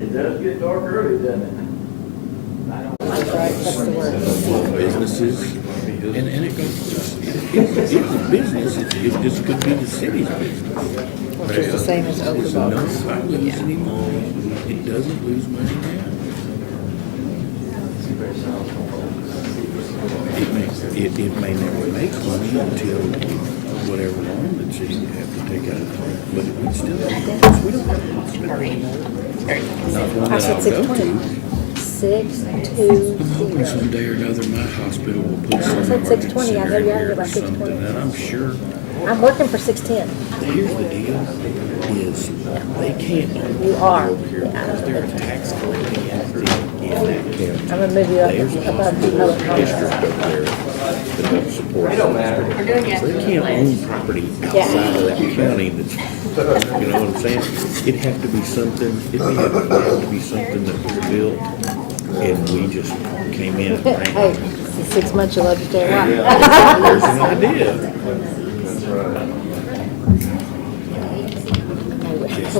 It does get dark early, doesn't it? I don't. That's right, that's the word. Businesses, and it goes, it's a business, it just could be the city's business. Which is the same as It's Oak not Oak. lose any money, it doesn't lose money now. It may never make money until whatever loan the city would have to take out, but we still, we don't have a hospital anymore. Not one I that said I'll go 620. to. 620. Someday or another, my hospital will put I said somewhere in 620, I know you here gotta go or by something, 620. and I'm sure, I'm working for 610. here's the deal, is they can't. You are. They're a tax collecting entity in that county. I'm gonna move you up There's a above the hospital public district comment. up there that helps support. It don't matter. They can't own property Yeah. outside of that county that's, you know what I'm saying? It'd have to be something, it'd have to be something that was built and we just came in and ran. Hey, it's 6 months you'll have to stay alive. There's an idea.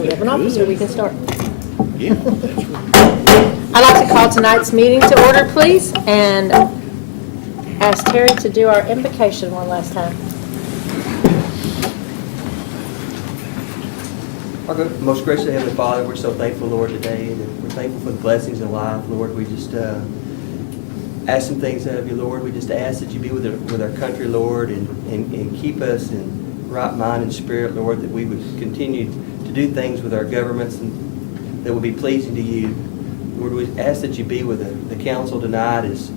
We have an officer, we can start. Yeah, that's right. I'd like to call tonight's meeting to order, please, and ask Terry to do our invocation one last time. Our good, most gracious Heavenly Father, we're so thankful, Lord, today, and we're thankful for the blessings in life, Lord. We just ask some things of you, Lord. We just ask that you be with our country, Lord, and keep us in right mind and spirit, Lord, that we would continue to do things with our governments and that will be pleasing to you. Lord, we ask that you be with the council tonight as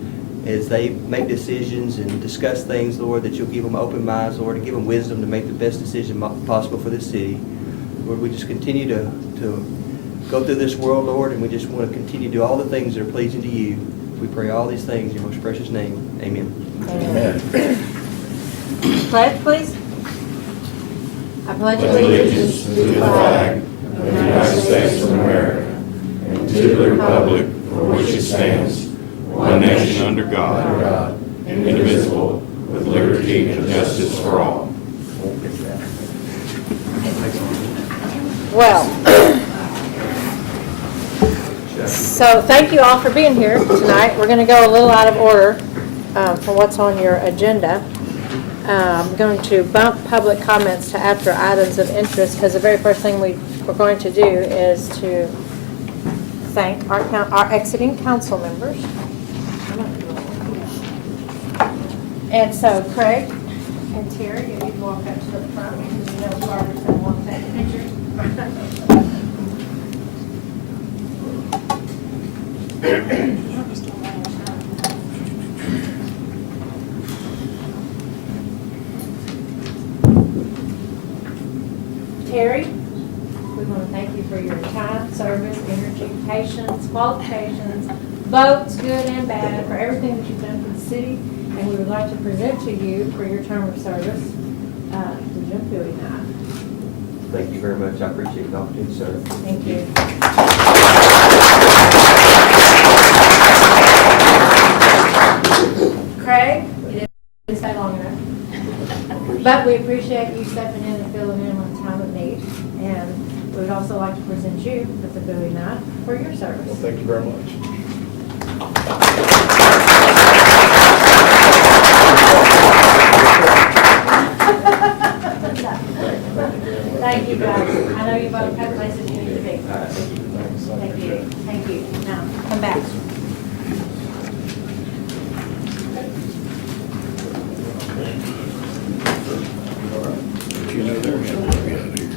they make decisions and discuss things, Lord, that you'll give them open minds, Lord, and give them wisdom to make the best decision possible for this city. Lord, we just continue to go through this world, Lord, and we just want to continue to do all the things that are pleasing to you. We pray all these things in your most precious name. Amen. Amen. Pledge, please. I pledge allegiance to the flag of the United States of America and to the republic for which it stands, one nation under God, indivisible, with liberty and justice for all. Well, so thank you all for being here tonight. We're going to go a little out of order from what's on your agenda. I'm going to bump public comments to after items of interest because the very first thing we're going to do is to thank our exiting council members. And so Craig and Terry, if you can walk up to the front, because you know Barbara's going to want that picture. Terry, we want to thank you for your time, service, energy, patience, qualifications, votes, good and bad, for everything that you've done for the city. And we would like to present to you for your term of service, the Jim Bowie Knight. Thank you very much. I appreciate the opportunity, sir. Thank you. Craig, you didn't stay long enough. But we appreciate you stepping in and filling in when time of need. And we would also like to present you with the Bowie Knight for your service. Well, thank you very much. Thank you, guys. I know you both have places you need to be. Thank you. Thank you. Now, come back. But you know, they're having to be out here.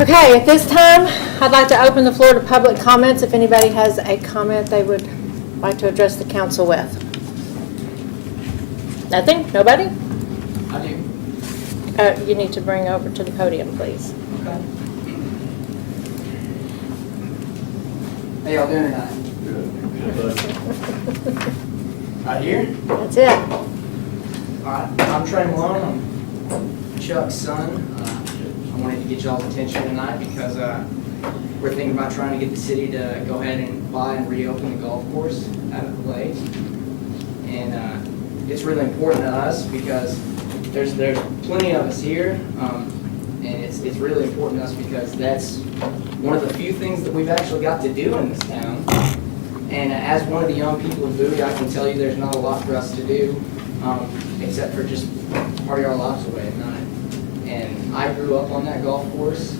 Okay, at this time, I'd like to open the floor to public comments if anybody has a comment they would like to address the council with. Nothing? Nobody? I do. You need to bring over to the podium, please. Okay. How y'all doing tonight? Right here? That's it. All right, I'm Trey Malone. I'm Chuck's son. I wanted to get y'all's attention tonight because we're thinking about trying to get the city to go ahead and buy and reopen the golf course out of the lake. And it's really important to us because there's plenty of us here, and it's really important to us because that's one of the few things that we've actually got to do in this town. And as one of the young people of Bowie, I can tell you there's not a lot for us to do, except for just party our lives away at night. And I grew up on that golf course.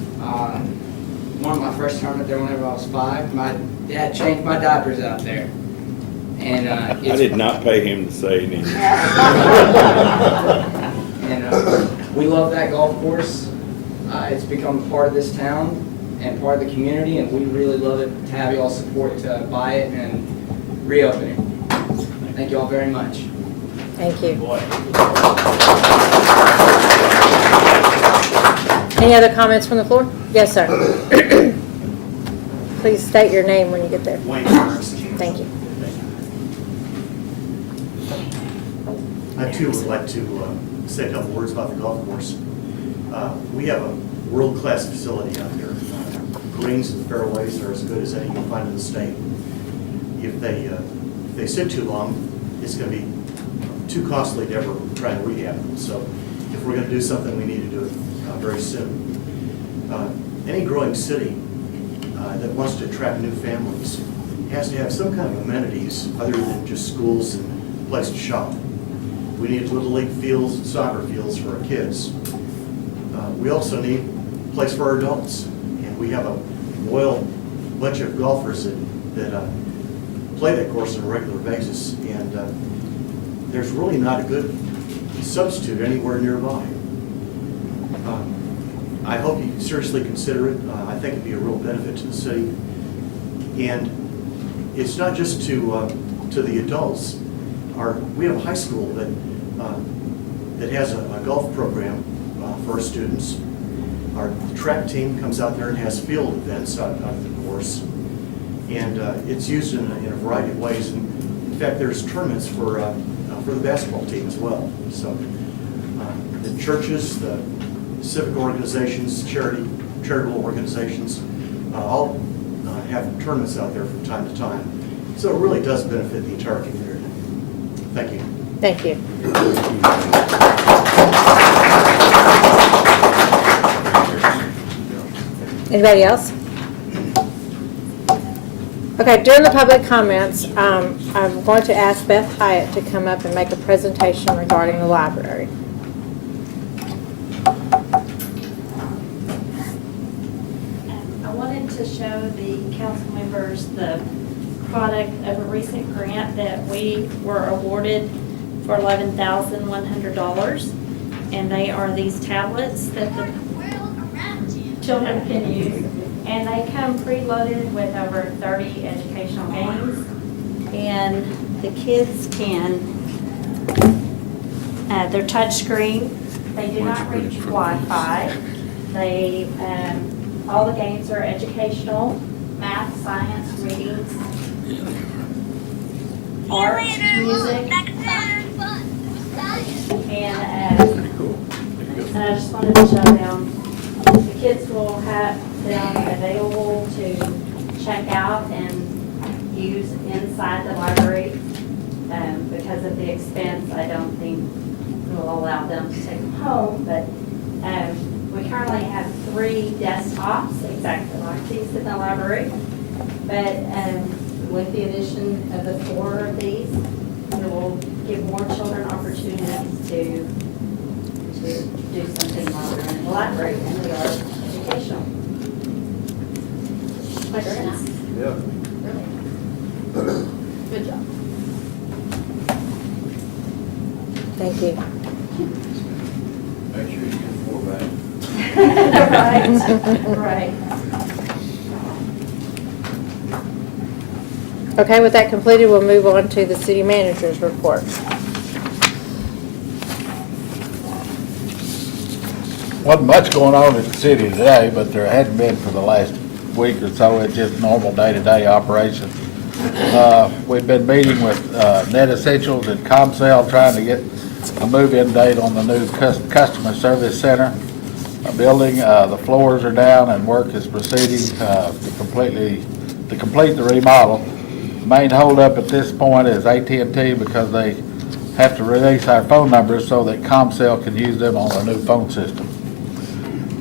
Won my first tournament there whenever I was 5. My dad changed my diapers out there. And I did not pay him to say anything. And we love that golf course. It's become part of this town and part of the community, and we really love it to have y'all support to buy it and reopen it. Thank you all very much. Thank you. Any other comments from the floor? Yes, sir. Please state your name when you get there. Wayne Burns. Thank you. I too would like to say a couple words about the golf course. We have a world-class facility out there. Greens and fairways are as good as any you can find in the state. If they sit too long, it's going to be too costly to ever try and rehab them. So if we're going to do something, we need to do it very soon. Any growing city that wants to attract new families has to have some kind of amenities other than just schools and a place to shop. We need little league fields and soccer fields for our kids. We also need a place for our adults. And we have a loyal bunch of golfers that play that course on a regular basis. And there's really not a good substitute anywhere nearby. I hope you seriously consider it. I think it'd be a real benefit to the city. And it's not just to the adults. We have a high school that has a golf program for our students. Our track team comes out there and has field events out the course. And it's used in a variety of ways. And in fact, there's tournaments for the basketball team as well. So the churches, the civic organizations, charitable organizations, all have tournaments out there from time to time. So it really does benefit the entire community. Thank you. Thank you. Anybody else? Okay, during the public comments, I'm going to ask Beth Hyatt to come up and make a presentation regarding the library. I wanted to show the council members the product of a recent grant that we were awarded for $11,100. And they are these tablets that the children can use. And they come preloaded with over 30 educational games. And the kids can, they're touchscreen. They do not reach Wi-Fi. They, all the games are educational, math, science, readings, art, music. And I just wanted to show them, the kids will have them available to check out and use inside the library. Because of the expense, I don't think we'll allow them to take them home, but we currently have 3 desktops exactly like these in the library. But with the addition of the 4 of these, it will give more children opportunities to do something while they're in the library, and we are educational. Questions? Yeah. Good job. Thank you. Make sure you get 4 back. Right, right. Okay, with that completed, we'll move on to the city manager's report. Wasn't much going on in the city today, but there hadn't been for the last week or so. It's just normal day-to-day operation. We've been meeting with Net Essentials and ComCell trying to get a move-in date on the new customer service center building. The floors are down and work is proceeding to complete the remodel. The main holdup at this point is AT&T because they have to release our phone numbers so that ComCell can use them on the new phone system.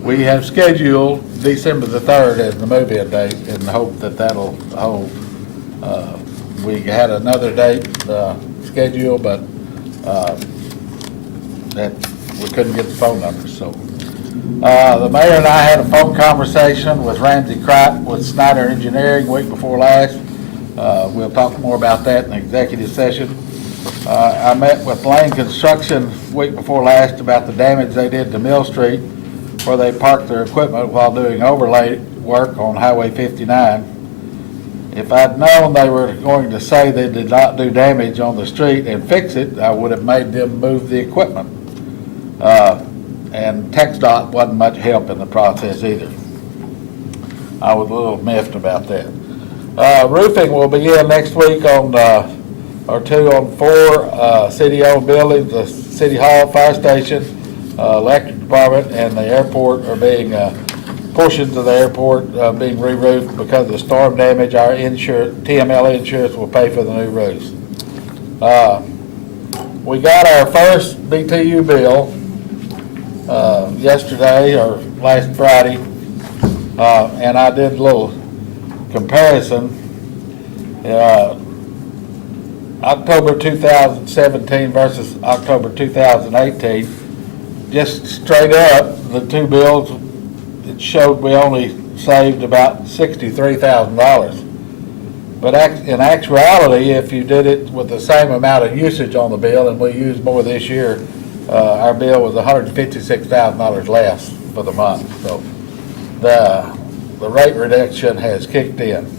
We have scheduled December the 3rd as the move-in date in the hope that that'll hold. We had another date scheduled, but that we couldn't get the phone numbers, so. The mayor and I had a phone conversation with Ramsey Cripe with Snyder Engineering week before last. We'll talk more about that in the executive session. I met with Lane Construction week before last about the damage they did to Mill Street where they parked their equipment while doing overlay work on Highway 59. If I'd known they were going to say they did not do damage on the street and fix it, I would have made them move the equipment. And TxDOT wasn't much help in the process either. I was a little miffed about that. Roofing will begin next week on, or two on 4 city-owned buildings, the City Hall, Fire Station, Electric Department, and the airport are being, portions of the airport being re-roofed because of storm damage. Our insurance, TML insurance, will pay for the new roofs. We got our first BTU bill yesterday or last Friday, and I did a little comparison. October 2017 versus October 2018, just straight up, the two bills, it showed we only saved about $63,000. But in actuality, if you did it with the same amount of usage on the bill, and we used more this year, our bill was $156,000 less for the month. So the rate reduction has kicked in.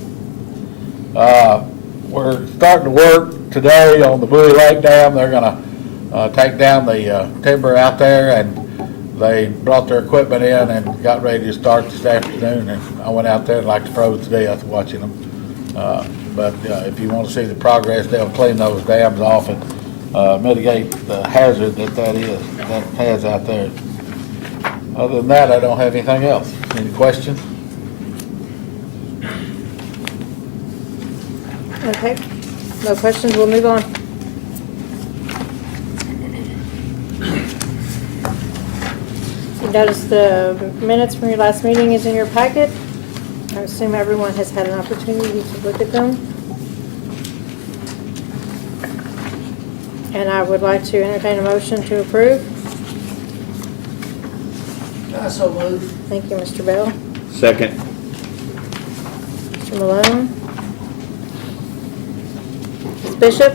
We're starting to work today on the Buoy Lake Dam. They're going to take down the timber out there, and they brought their equipment in and got ready to start this afternoon. And I went out there and like froze today. I was watching them. But if you want to see the progress, they'll clean those dams off and mitigate the hazard that has out there. Other than that, I don't have anything else. Any questions? Okay, no questions, we'll move on. You notice the minutes from your last meeting is in your packet. I assume everyone has had an opportunity to look at them. And I would like to entertain a motion to approve. So move. Thank you, Mr. Bell. Second. Mr. Malone. Ms. Bishop.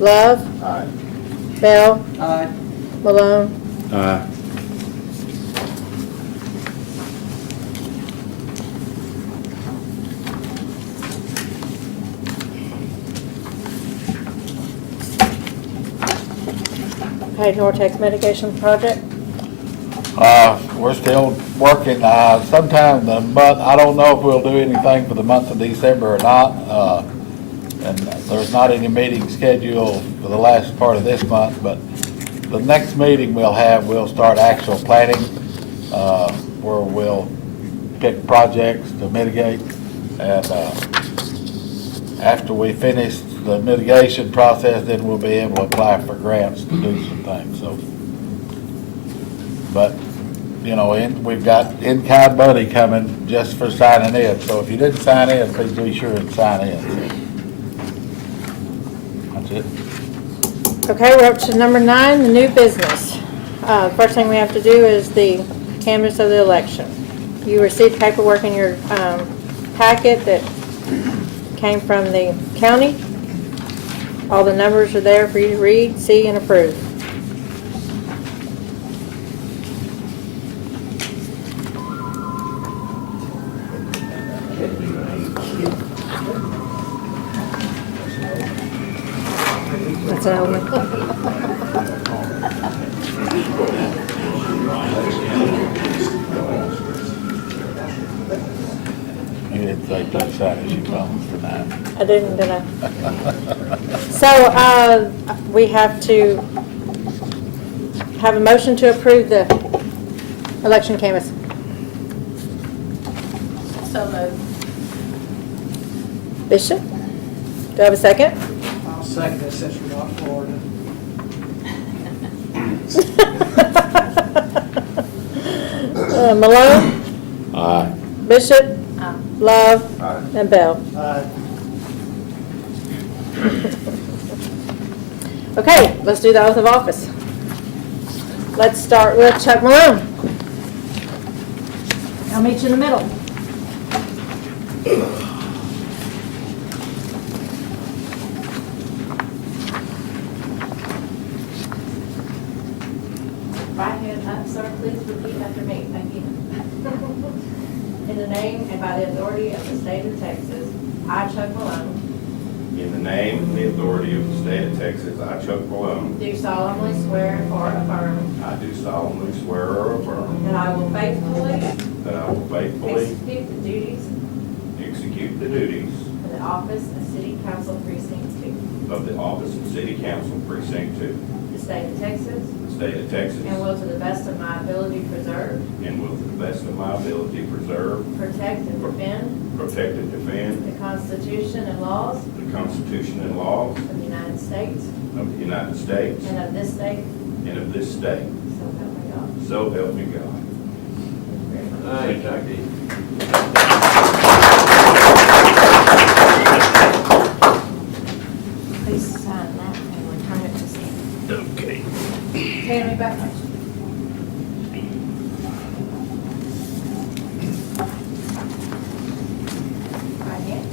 Love. Aye. Bell. Aye. Malone. Aye. Okay, Nortex mitigation project. We're still working. Sometime in the month, I don't know if we'll do anything for the month of December or not. And there's not any meeting scheduled for the last part of this month, but the next meeting we'll start actual planning, where we'll pick projects to mitigate. And after we finish the mitigation process, then we'll be able to apply for grants to do some things. So, but you know, we've got in-kind money coming just for signing in. So if you didn't sign in, please be sure and sign in. That's it. Okay, we're up to number 9, the new business. First thing we have to do is the canvass of the election. You received paperwork in your packet that came from the county. All the numbers are there for you to read, see, and approve. That's an element. You didn't say please sign as you promised tonight. I didn't, did I? So, we have to have a motion to approve the election canvass. So moved. Bishop, do I have a second? I'll second that since you're not Florida. Malone, Aye. Bishop, Aye. Love, and Bell. Okay, let's do the oath of office. Let's start with Chuck Malone. I'll meet you in the middle. Right hand up, sir, please repeat after me. Thank you. In the name and by the authority of the state of Texas, I, Chuck Malone, In the name and the authority of the state of Texas, I, Chuck Malone, do solemnly swear or affirm I do solemnly swear or affirm that I will faithfully that I will faithfully execute the duties execute the duties of the office of City Council Precinct 2, of the office of City Council Precinct 2, the state of Texas, the state of Texas, and will to the best of my ability preserve, and will to the best of my ability preserve, protect, and defend protect, and defend the Constitution and laws the Constitution and laws of the United States of the United States and of this state, and of this state. so help me God. So help me God. Thank you very much. Hey, Jackie. Please sign that and return it to Sam. Okay. Tammy, back up. Right hand.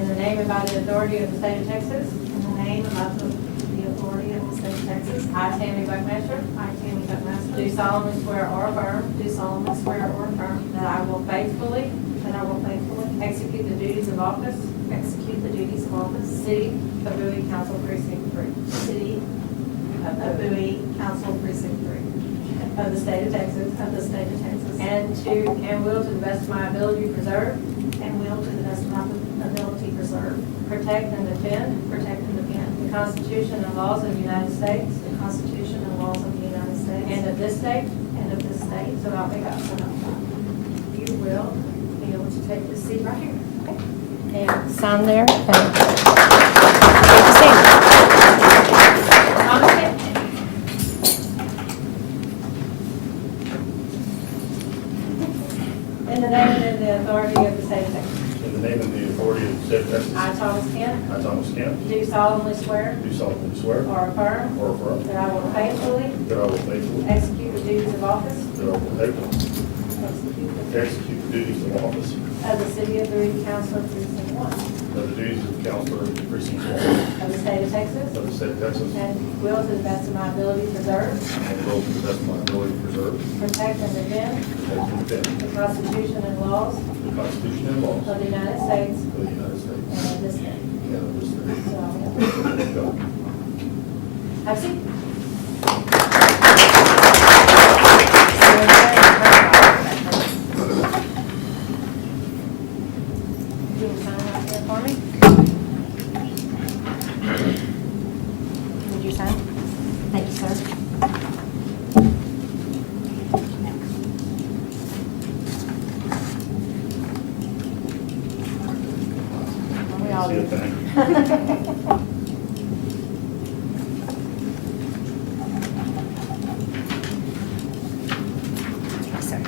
In the name and by the authority of the state of Texas, In the name and by the authority of the state of Texas, I, Tammy Buckmaster, I, Tammy Buckmaster, do solemnly swear or affirm do solemnly swear or affirm that I will faithfully that I will faithfully execute the duties of office, execute the duties of office, City of Bowie Council Precinct 3 City of Bowie Council Precinct 3 of the state of Texas, of the state of Texas, and will to the best of my ability preserve, and will to the best of my ability preserve, protect, and defend protect, and defend the Constitution and laws of the United States the Constitution and laws of the United States and of this state, and of this state. so help me God. So help me God. You will be able to take this seat right here. And sign there. And take a seat. Okay. In the name and the authority of the state of Texas, In the name and the authority of the state of Texas, I, Thomas Kent, I, Thomas Kemp, do solemnly swear do solemnly swear or affirm or affirm that I will faithfully that I will faithfully execute the duties of office that I will faithfully execute the duties of office of the City of Bowie Council Precinct 1 of the duties of Councilor Precinct 1 of the state of Texas, of the state of Texas, and will to the best of my ability preserve, and will to the best of my ability preserve, protect, and defend protect, and defend the Constitution and laws the Constitution and laws of the United States of the United States and of this state. and of this state. So, So help me God. have a seat. You can sign right there for me. Did you sign? Thank you, sir. We all See do. you, thank you. Yes, sir.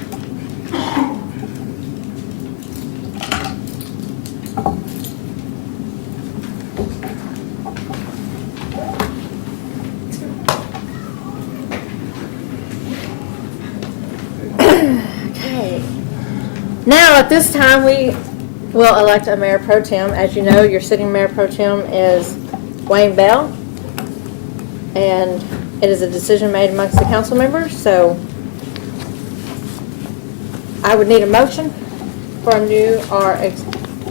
Okay. Now, at this time, we will elect a mayor pro tem. As you know, your sitting mayor pro tem is Wayne Bell. And it is a decision made amongst the council members, so I would need a motion for a new or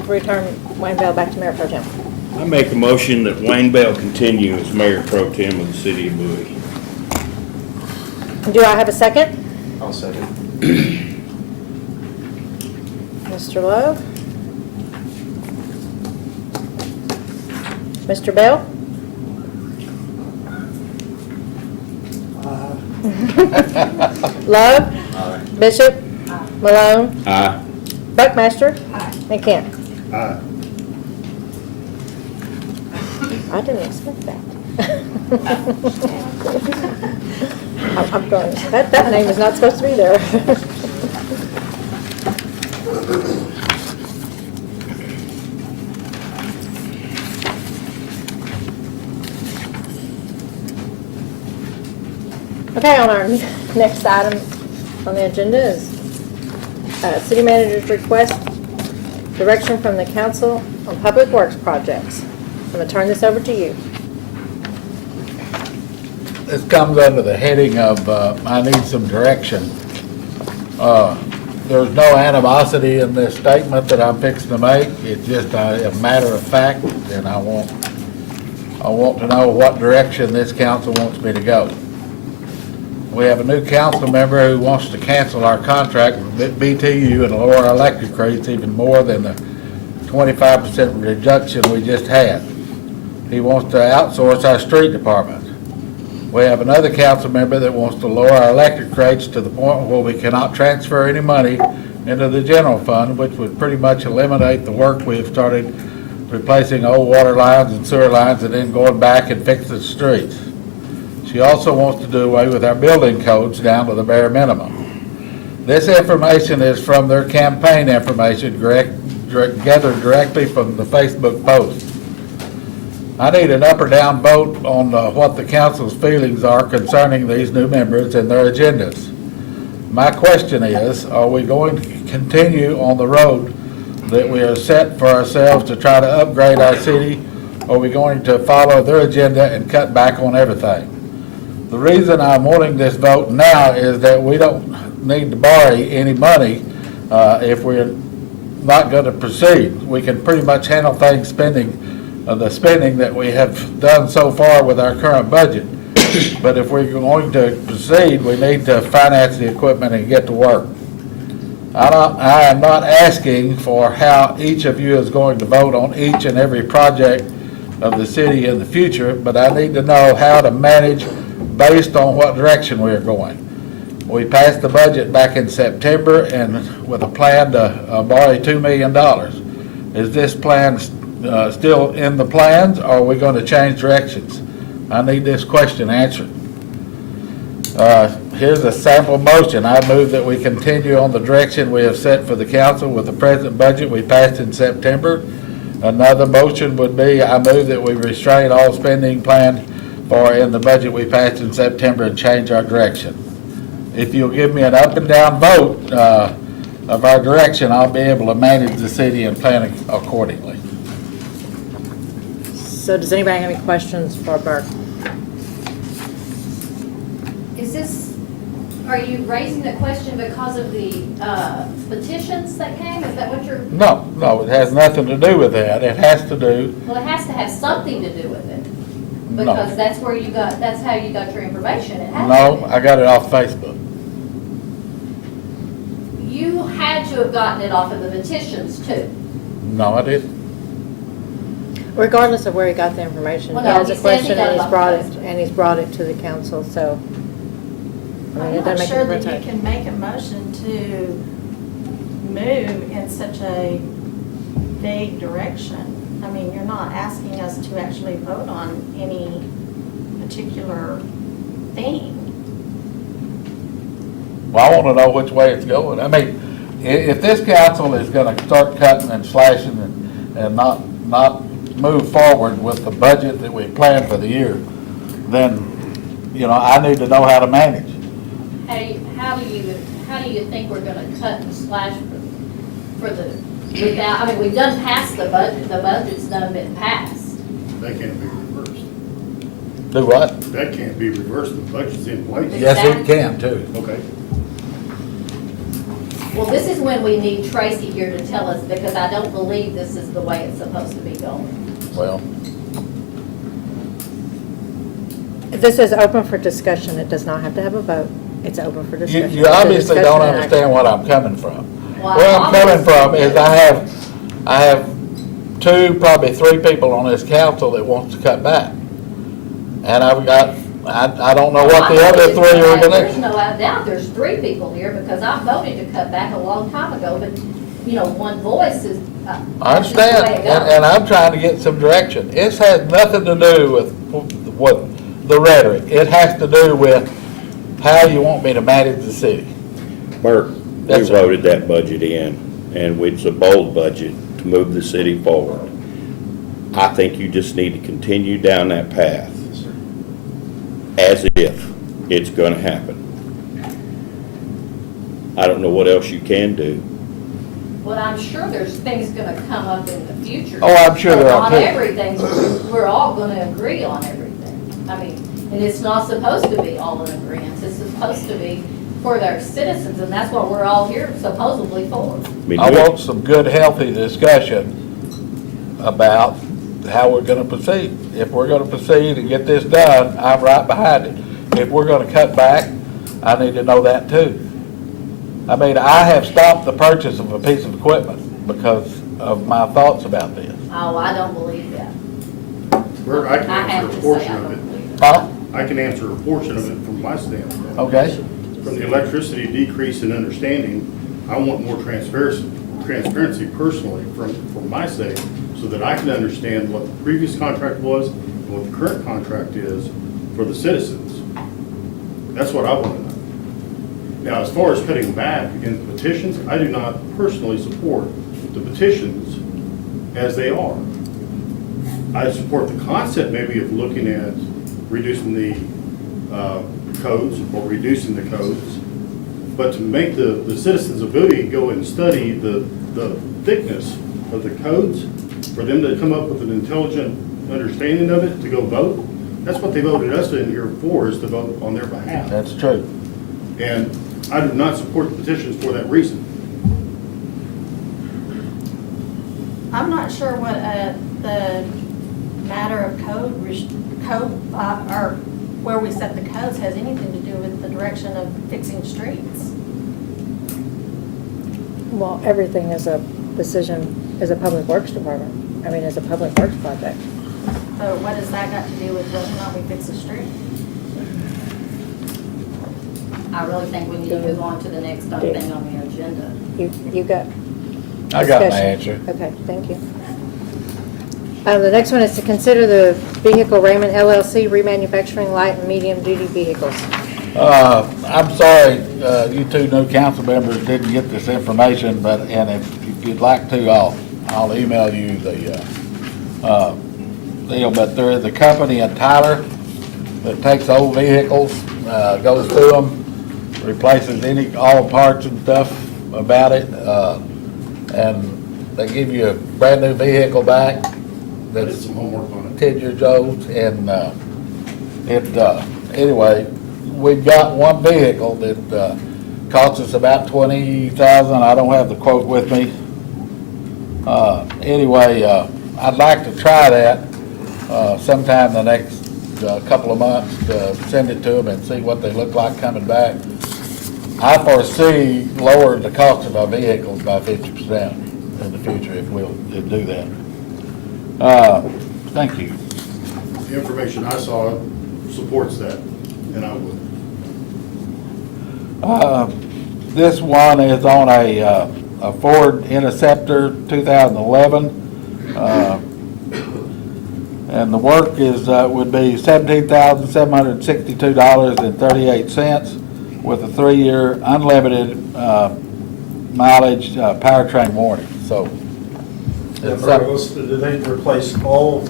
return Wayne Bell back to mayor pro tem. I make a motion that Wayne Bell continue as mayor pro tem of the city of Bowie. Do I have a second? I'll second. Mr. Love? Mr. Bell? Love? Bishop? Malone? Aye. Buckmaster? And Kent? Aye. I didn't expect that. I'm going, that name is not supposed to be there. Okay, on our next item on the agenda is city manager's request direction from the council on public works projects. I'm going to turn this over to you. This comes under the heading of, I need some direction. There's no animosity in this statement that I'm fixing to make. It's just a matter of fact, and I want to know what direction this council wants me to go. We have a new council member who wants to cancel our contract with BTU and lower our electric rates even more than the 25% reduction we just had. He wants to outsource our street department. We have another council member that wants to lower our electric rates to the point where we cannot transfer any money into the general fund, which would pretty much eliminate the work we have started replacing old water lines and sewer lines and then going back and fixing the streets. She also wants to do away with our building codes down to the bare minimum. This information is from their campaign information gathered directly from the Facebook post. I need an up or down vote on what the council's feelings are concerning these new members and their agendas. My question is, are we going to continue on the road that we are set for ourselves to try to upgrade our city, or are we going to follow their agenda and cut back on everything? The reason I'm wanting this vote now is that we don't need to borrow any money if we're not going to proceed. We can pretty much handle things the spending that we have done so far with our current budget. But if we're going to proceed, we need to finance the equipment and get to work. I am not asking for how each of you is going to vote on each and every project of the city in the future, but I need to know how to manage based on what direction we are going. We passed the budget back in September and with a plan to borrow $2 million. Is this plan still in the plans, or are we going to change directions? I need this question answered. Here's a sample motion. I move that we continue on the direction we have set for the council with the present budget we passed in September. Another motion would be, I move that we restrain all spending planned for in the budget we passed in September and change our direction. If you'll give me an up and down vote of our direction, I'll be able to manage the city and plan accordingly. So does anybody have any questions for Burke? Are you raising the question because of the petitions that came? Is that what you're? No, it has nothing to do with that. It has to do, Well, it has to have something to do with it. No. Because that's how you got your information. It has no, to. I got it off Facebook. You had to have gotten it off of the petitions too. No, I didn't. Regardless of where he got the information, Well, he no, has a he said he question got and it he's off brought it, Facebook. and he's brought it to the council, so. I mean, it I'm not doesn't make sure any that you difference. can make a motion to move in such a vague direction. I mean, you're not asking us to actually vote on any particular thing. Well, I want to know which way it's going. I mean, if this council is going to start cutting and slashing and not move forward with the budget that we planned for the year, then, I need to know how to manage. How do you think we're gonna cut and slash for without, I mean, we've done past the budget's done been passed. That can't be reversed. Do what? That can't be reversed, the budget's in place. Yes, it can too. Okay. Well, this is when we need Tracy here to tell us, because I don't believe this is the way it's supposed to be going. Well, This is open for discussion. It does not have to have a vote. It's open for discussion. you obviously don't Discussion and understand what I'm coming from. Well, Where I'm coming from is obviously- I have 2, probably 3 people on this council that wants to cut back. And I don't know what the other 3 are There's gonna. no doubt there's 3 people here, because I voted to cut back a long time ago, but one voice is. I that's just the understand, way it goes. and I'm trying to get some direction. This has nothing to do with what the rhetoric. It has to do with how you want me to manage the city. Bert, we That's right. voted that budget in, and it's a bold budget to move the city forward. I think you just need to continue down that path as if it's gonna happen. I don't know what else you can do. But I'm sure there's things gonna come up in the future. Oh, I'm sure there are, Not too. everything, we're all gonna agree on everything. I mean, and it's not supposed to be all in agreement. It's supposed to be for their citizens, and that's what we're all here supposedly for. mean, I we- want some good, healthy discussion about how we're gonna proceed. If we're gonna proceed and get this done, I'm right behind it. If we're gonna cut back, I need to know that too. I mean, I have stopped the purchase of a piece of equipment because of my thoughts about this. Oh, I don't believe that. Bert, I can I have answer to a say, portion I of don't it. believe it. Huh? I can answer a portion of it from my standpoint. Okay? From the electricity decrease in understanding, I want more transparency personally for my sake, so that I can understand what the previous contract was and what the current contract is for the citizens. That's what I want to know. Now, as far as cutting back in petitions, I do not personally support the petitions as they are. I support the concept maybe of looking at reducing the codes or reducing the codes, but to make the citizens' ability to go and study the thickness of the codes, for them to come up with an intelligent understanding of it, to go vote, that's what they voted us in here for, is to vote on their behalf. That's true. And I do not support the petitions for that reason. I'm not sure what the matter of or where we set the codes has anything to do with the direction of fixing streets. Well, everything is a decision, is a public works department. I mean, is a public works project. So what has that got to do with whether or not we fix the street? I really think we need to move on to the next thing on the agenda. You got I got my discussion? answer. Okay, thank you. The next one is to consider the vehicle Raymond LLC remanufacturing light and medium duty vehicles. I'm sorry, you two new council members didn't get this information, and if you'd like to, I'll email you the, deal, but there is a company in Tyler that takes old vehicles, goes through them, replaces all parts and stuff about it, and they give you a brand new vehicle back I did that's some homework on it. 10 years old, and anyway, we've got one vehicle that costs us about $20,000. I don't have the quote with me. Anyway, I'd like to try that sometime the next couple of months, to send it to them and see what they look like coming back. I foresee lowering the cost of our vehicles by 50% in the future if we'll do that. Thank you. The information I saw supports that, and I would. This one is on a Ford Interceptor 2011. And the work is, would be $17,762.38 with a 3-year unlimited mileage powertrain warranty, so. it's Do they replace all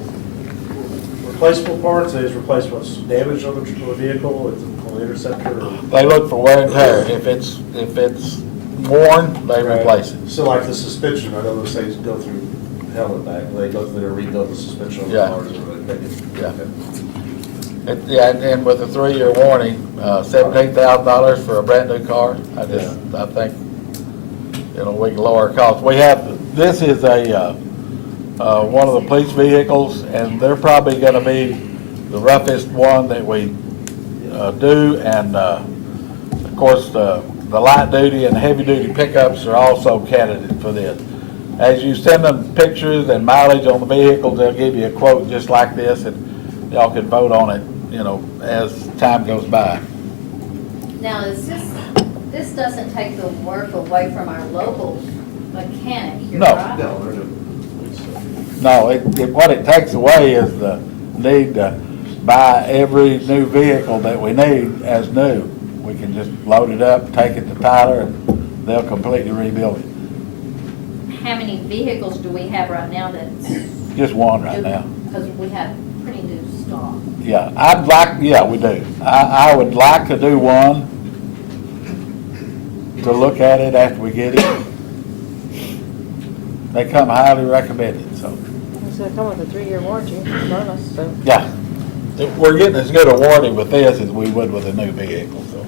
replaceable parts? They just replace what's damaged on the vehicle, on the Interceptor? Or? They look for wear and tear. If it's worn, they replace it. So like the suspension, I know those things go through hell and back. They go through there, rebuild the suspension on the Yeah. cars. Yeah, and with a 3-year warranty, $17,000 for a brand new car. I think, we can lower our costs. This is one of the police vehicles, and they're probably gonna be the roughest one that we do, and of course, the light duty and heavy duty pickups are also candidates for this. As you send them pictures and mileage on the vehicles, they'll give you a quote just like this, and y'all can vote on it, as time goes by. Now, this doesn't take the work away from our local mechanic here, No. right? No, they're doing. No, what it takes away is the need to buy every new vehicle that we need as new. We can just load it up, take it to Tyler, and they'll completely rebuild it. How many vehicles do we have right now that's? Just one right now. Because we have pretty new stock. Yeah, we do. I would like to do one, to look at it after we get it. They come highly recommended, so, So they come with a 3-year warranty, bonus, so. yeah. We're getting as good a warranty with this as we would with a new vehicle, so,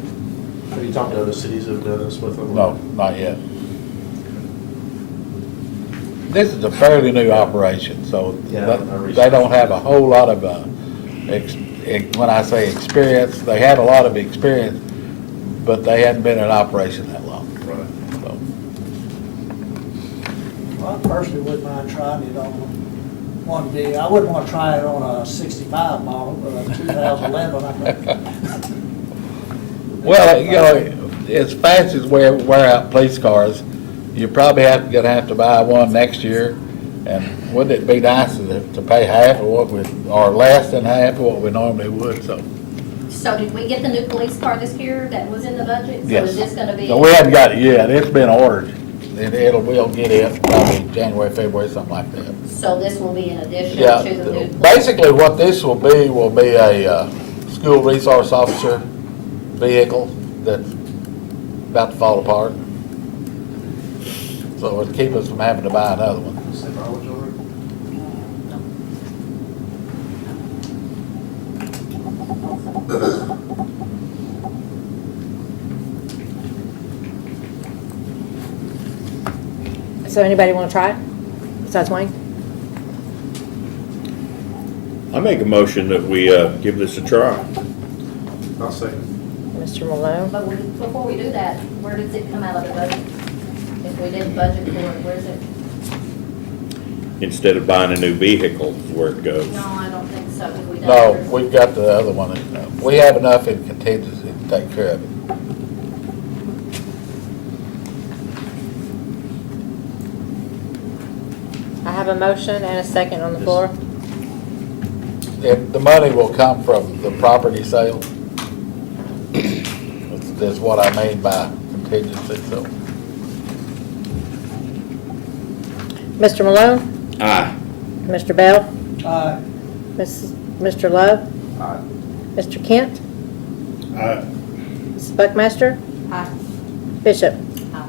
Have you talked to other cities that have done this with them? no, not yet. This is a fairly new operation, so Yeah, I researched. they don't have a whole lot of, when I say experience, they have a lot of experience, but they hadn't been in operation that long. Right. So, Well, I personally wouldn't mind trying it on one day. I wouldn't want to try it on a 65 model, but a 2011, I think. well, you know, as fast as we wear out police cars, you probably gonna have to buy one next year. And wouldn't it be nice to pay half of what we, or less than half of what we normally would, so. So did we get the new police car this year that was in the budget? So Yes. is this gonna be? No, we haven't got it yet. It's been ordered. We'll get it probably January, February, something like that. So this will be in addition Yeah, to the new? police- basically what this will be a school resource officer vehicle that's about to fall apart. So it'll keep us from having to buy another one. Same mileage on So anybody want to try it besides Wayne? I make a motion that we give this a try. it? I'll say. Mr. Malone? But before we do that, where does it come out of the budget? If we didn't budget for it, where's it? Instead of buying a new vehicle is where it goes. No, I don't think so, because we don't. No, we've got the other one. We have enough in contingency to take care of it. I have a motion and a second on the floor. The money will come from the property sale. That's what I mean by contingency, so. Mr. Malone? Aye. Mr. Bell? Aye. Mr. Love? Aye. Mr. Kent? Mrs. Buckmaster? Aye. Bishop? Aye.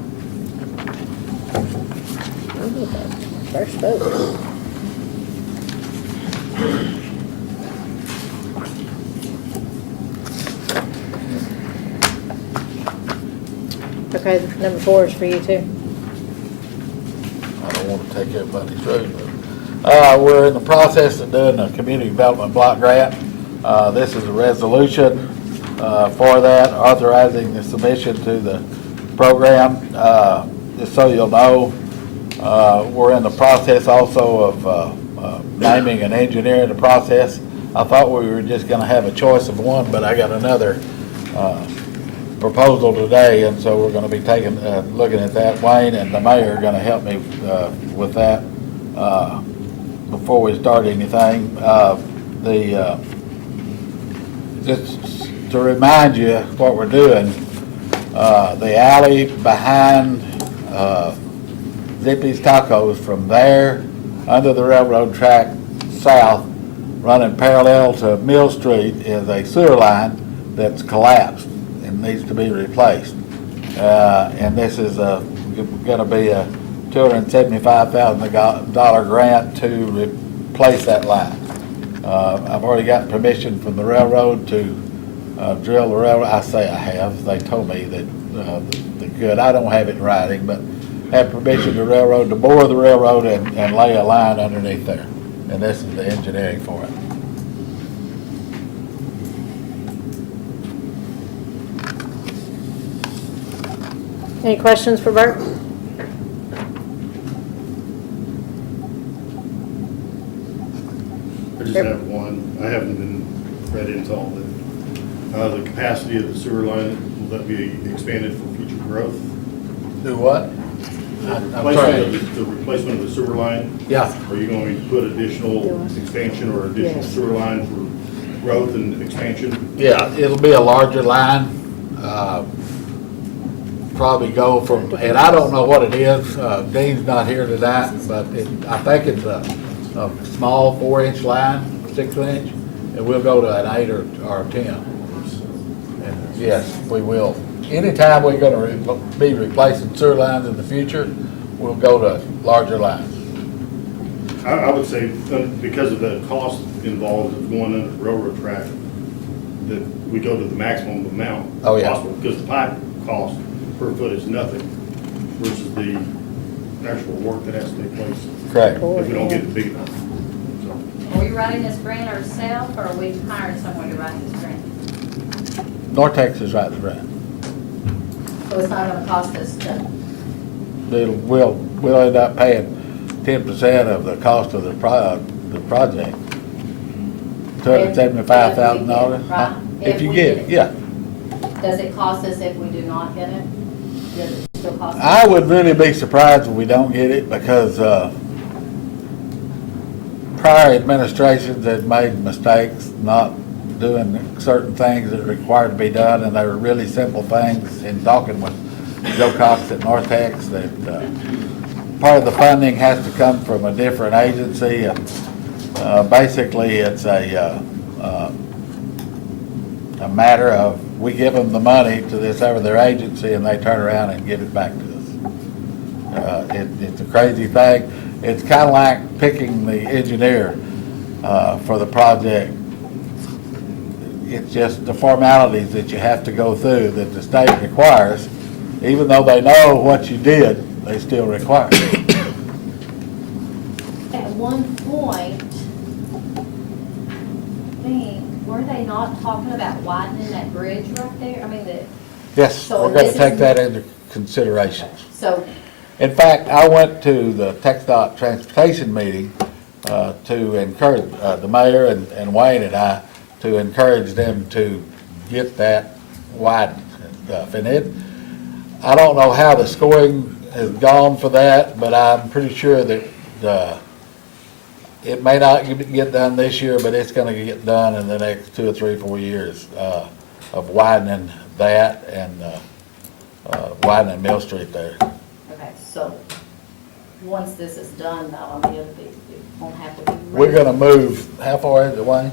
Ooh, first vote. Okay, number 4 is for you too. I don't want to take everybody's road, but, we're in the process of doing a community development block grant. This is a resolution, for that, authorizing the submission to the program. Just so you'll know, we're in the process also of, naming an engineer in the process. I thought we were just gonna have a choice of one, but I got another, proposal today, and so we're gonna be taking, looking at that. Wayne and the mayor are gonna help me, with that, before we start anything. Just to remind you what we're doing, the alley behind, Zippy's Tacos, from there, under the railroad track south, running parallel to Mill Street, is a sewer line that's collapsed and needs to be replaced. And this is gonna be a $275,000 grant to replace that line. I've already got permission from the railroad to drill the railroad. I say I have. They told me that they could. I don't have it in writing, but have permission to railroad, to bore the railroad and lay a line underneath there. And this is the engineering for it. Any questions for Bert? I just have one. I haven't been read into all the capacity of the sewer line, will that be expanded for future growth? Do what? I'm Replacement sorry. of the replacement of the sewer line? Yeah. Are you going to put additional expansion or additional Yes. sewer line for growth and expansion? Yeah, it'll be a larger line. Probably go from, and I don't know what it is, Dean's not here tonight, but I think it's a small 4-inch line, 6-inch, and we'll go to an 8 or 10. And yes, we will. Anytime we're gonna be replacing sewer lines in the future, we'll go to larger lines. I would say, because of the cost involved of going under the railroad track, that we go to the maximum amount Oh, yeah. possible, because the pipe cost per foot is nothing versus the actual work that has to take place Correct. if we don't get it big enough. So, Are we writing this grant ourselves, or are we hiring someone to write this grant? Nortex is right, the grant. So it's not gonna cost us to, We'll end up paying 10% of the cost of the project. $275,000. Right. If you get it, yeah. does it cost us if we do not get it? Does it still cost us? I would really be surprised if we don't get it because prior administrations had made mistakes not doing certain things that are required to be done, and they were really simple things. In talking with Joe Cox at Nortex, that part of the funding has to come from a different agency, and basically it's a matter of we give them the money to this other agency, and they turn around and give it back to us. It's a crazy thing. It's kind of like picking the engineer for the project. It's just the formalities that you have to go through that the state requires. Even though they know what you did, they still require it. At one point, were they not talking about widening that bridge right there? I mean, Yes, So we're going this to take is- that into consideration. so, In fact, I went to the TxDOT transportation meeting to encourage the mayor and Wayne and I to encourage them to get that widened and stuff. And I don't know how the scoring has gone for that, but I'm pretty sure that it may not get done this year, but it's going to get done in the next 2 or 3, 4 years of widening that and widening Mill Street there. okay, so, once this is done, though, I mean, it won't have to be. We're going to move, how far is it, Wayne?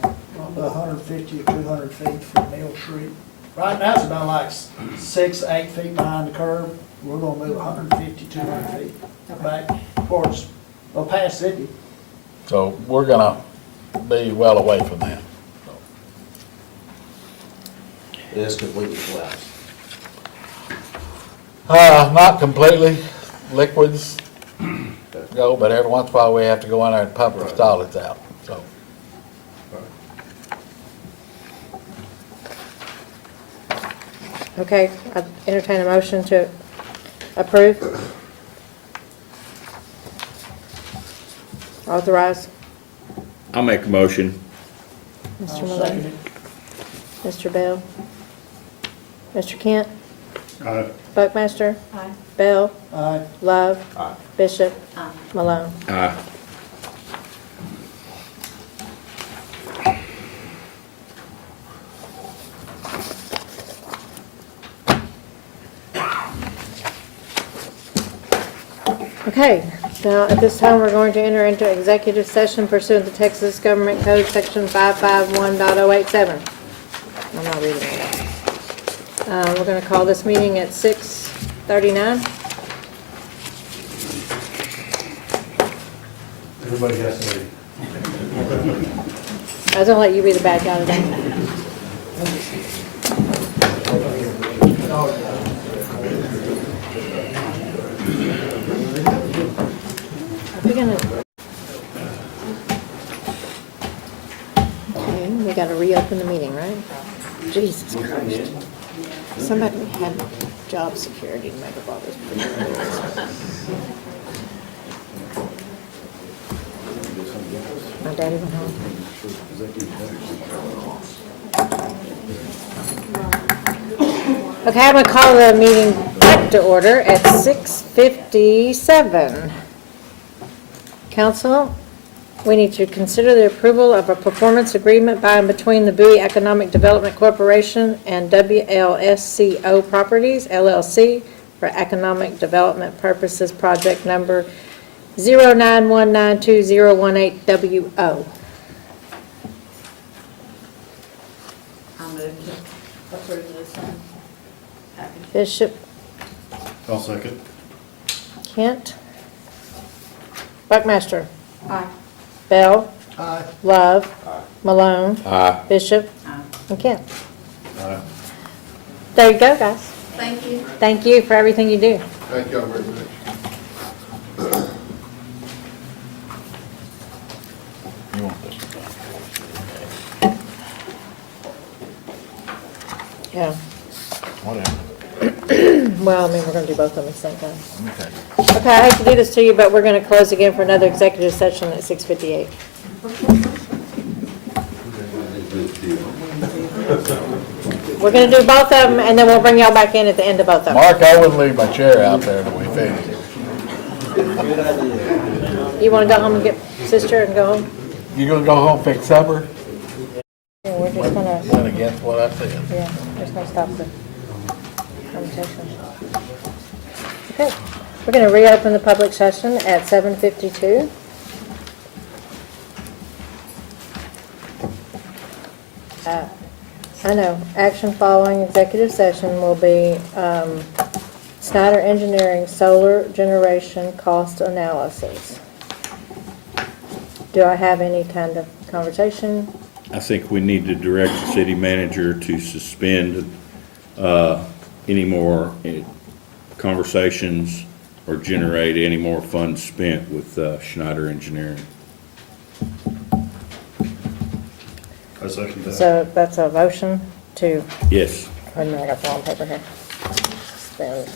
150 or 200 feet from Mill Street. Right now, it's about like 6, 8 feet behind the curb. We're gonna move 150, 200 feet back towards, well, past Sydney. So we're going to be well away from that. It is completely collapsed. Not completely. Liquids go, but every once in a while we have to go in there and pump our solids out, so. Okay, I entertain a motion to approve. Authorize. I'll make a motion. Mr. I'll Malone. second it. Mr. Bell. Mr. Kent. Aye. Buckmaster. Aye. Bell. Aye. Love. Aye. Bishop. Aye. Malone. Aye. Okay, now at this time, we're going to enter into executive session pursuant to Texas Government Code Section 551.087. I'm not reading it. We're going to call this meeting at 6:39. Everybody has to leave. I was going to let you be the bad guy today. Are we gonna? Okay, we gotta reopen the meeting, right? Jesus Christ. Somebody had job security to make up all this pretty rules. My daddy went home. Okay, I'm gonna call the meeting back to order at 6:57. Council, we need to consider the approval of a performance agreement by and between the Bowie Economic Development Corporation and WLSCO Properties LLC for economic development purposes, project number 0919218WO. I'll move to approve this package. Bishop, I'll second. Kent. Buckmaster. Aye. Bell. Aye. Love. Malone. Bishop. Aye. And Kent. Aye. There you go, guys. Thank you. Thank you for everything you do. Thank y'all very much. You want this? Yeah. Whatever. Well, I mean, we're gonna do both of them at the same time. Okay. Okay, I hate to do this to you, but we're gonna close again for another executive session at 6:58. We're gonna do both of them, and then we'll bring y'all back in at the end of both of them. Mark, I wouldn't leave my chair out there till we finish. Good idea. You wanna go home and get sister and go home? You gonna go home, fix supper? Yeah, we're just gonna, Went against what I said. yeah, we're just gonna stop the conversation. Okay, we're gonna reopen the public session at 7:52. I know, action following executive session will be Snyder Engineering Solar Generation Cost Analysis. Do I have any kind of conversation? I think we need to direct the city manager to suspend any more conversations or generate any more funds spent with Schneider Engineering. I second that. So that's a motion to, Yes. wait a minute, I got the wrong paper here. Suspend.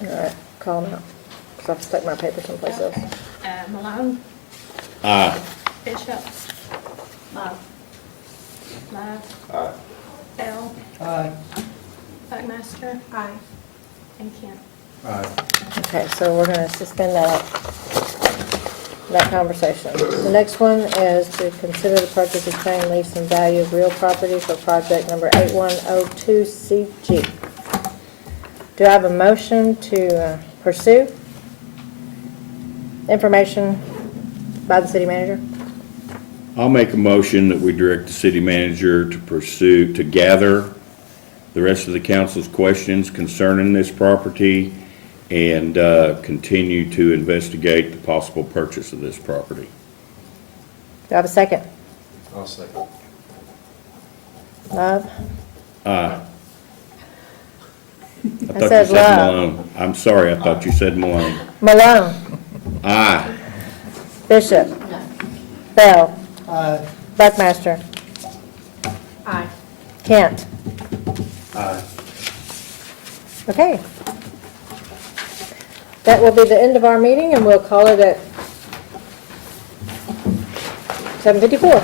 All right, call them out, because I have to take my paper someplace else. Malone, Aye. Bishop. Love. Love. Aye. Bell, Aye. Buckmaster. Aye. And Kent. Aye. Okay, so we're gonna suspend that conversation. The next one is to consider the purchase of train lease and value of real property for project number 8102CG. Do I have a motion to pursue information by the city manager? I'll make a motion that we direct the city manager to pursue, to gather the rest of the council's questions concerning this property and continue to investigate the possible purchase of this property. Do I have a second? I'll second. Love? Aye. I thought you said said Love. Malone. I'm sorry, I thought you said Malone. Malone? Aye. Bishop? No. Bell? Aye. Buckmaster? Aye. Kent? Aye. Okay. That will be the end of our meeting, and we'll call it at 7:54.